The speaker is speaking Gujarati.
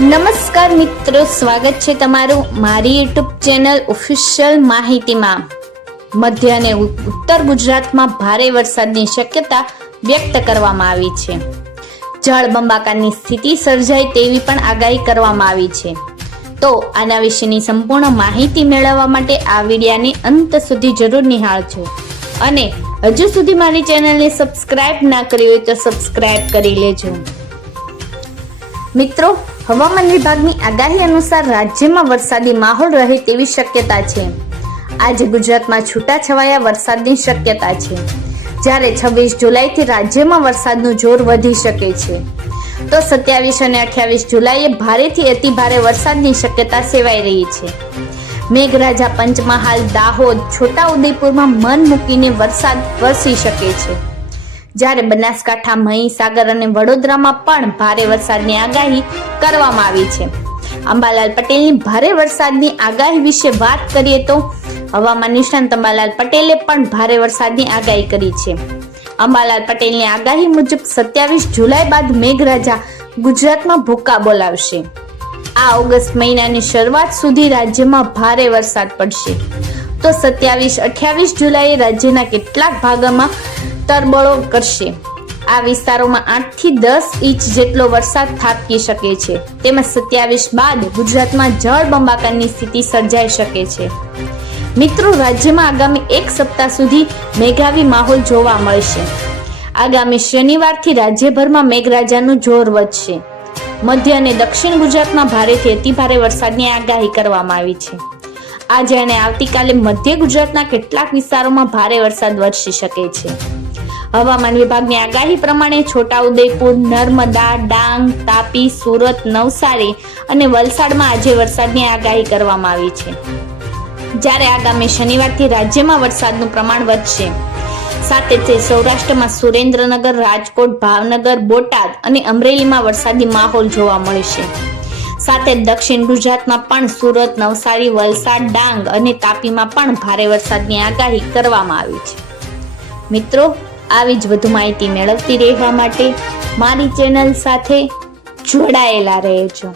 નમસ્કાર મિત્રો, સ્વાગત છે તમારું મારી યુટ્યુબ ચેનલ ઓફિશિયલ માહિતીમાં. મધ્ય અને ઉત્તર ગુજરાતમાં ભારે વરસાદની શક્યતા વ્યક્ત કરવામાં આવી છે. જળબંબાકારની સ્થિતિ સર્જાય તેવી પણ આગાહી કરવામાં આવી છે. તો આના વિશેની સંપૂર્ણ માહિતી મેળવવા માટે આ વિડિયાની અંત સુધી જરૂર નિહાળજો. અને હજુ સુધી મારી ચેનલને સબસ્ક્રાઇબ ના કરી હોય તો સબસ્ક્રાઇબ કરી લેજો. મિત્રો, હવામાન વિભાગની આગાહી અનુસાર રાજ્યમાં વરસાદી માહોલ રહે તેવી શક્યતા છે. આજે ગુજરાતમાં છૂટાછવાયા વરસાદની શક્યતા છે. જ્યારે છવ્વીસ જુલાઈથી રાજ્યમાં વરસાદનું જોર વધી શકે છે. તો સત્યાવીસ અને અઠ્યાવીસ જુલાઈએ ભારેથી અતિ ભારે વરસાદની શક્યતા સેવાઈ રહી છે. મેઘરાજા પંચમહાલ, દાહોદ, છોટાઉદેપુરમાં મન મૂકીને વરસાદ વરસી શકે છે. જ્યારે બનાસકાંઠા, મહીસાગર અને વડોદરામાં પણ ભારે વરસાદની આગાહી કરવામાં આવી છે. અંબાલાલ પટેલની ભારે વરસાદની આગાહી વિશે વાત કરીએ તો હવામાન નિષ્ણાંત અંબાલાલ પટેલે પણ ભારે વરસાદની આગાહી કરી છે. અંબાલાલ પટેલની આગાહી મુજબ સત્યાવીસ જુલાઈ બાદ મેઘરાજા ગુજરાતમાં ભૂકા બોલાવશે. આ ઓગસ્ટ મહિનાની શરૂઆત સુધી રાજ્યમાં ભારે વરસાદ પડશે. તો સત્યાવીસ, અઠ્યાવીસ જુલાઈએ રાજ્યના કેટલાક ભાગોમાં તરબળો કરશે. આ વિસ્તારોમાં આઠથી દસ ઇંચ જેટલો વરસાદ થાપકી શકે છે. તેમજ સત્યાવીસ બાદ ગુજરાતમાં જળબંબાકારની સ્થિતિ સર્જાઈ શકે છે. મિત્રો, રાજ્યમાં આગામી એક સપ્તાહ સુધી મેઘાવી માહોલ જોવા મળશે. આગામી શનિવારથી રાજ્યભરમાં મેઘરાજાનું જોર વધશે. મધ્ય અને દક્ષિણ ગુજરાતમાં ભારેથી અતિભારે વરસાદની આગાહી કરવામાં આવી છે. આજે અને આવતીકાલે મધ્ય ગુજરાતના કેટલાક વિસ્તારોમાં ભારે વરસાદ વરસી શકે છે. હવામાન વિભાગની આગાહી પ્રમાણે છોટાઉદેપુર, નર્મદા, ડાંગ, તાપી, સુરત, નવસારી અને વલસાડમાં આજે વરસાદની આગાહી કરવામાં આવી છે. જ્યારે આગામી શનિવારથી રાજ્યમાં વરસાદનું પ્રમાણ વધશે. સાથે તે સૌરાષ્ટ્રમાં સુરેન્દ્રનગર, રાજકોટ, ભાવનગર, બોટાદ અને અમરેલીમાં વરસાદી માહોલ જોવા મળશે. સાથે દક્ષિણ ગુજરાતમાં પણ સુરત, નવસારી, વલસાડ, ડાંગ અને તાપીમાં પણ ભારે વરસાદની આગાહી કરવામાં આવી છે. મિત્રો, આવી જ વધુ માહિતી મેળવતી રહેવા માટે મારી ચેનલ સાથે જોડાયેલા રહેજો.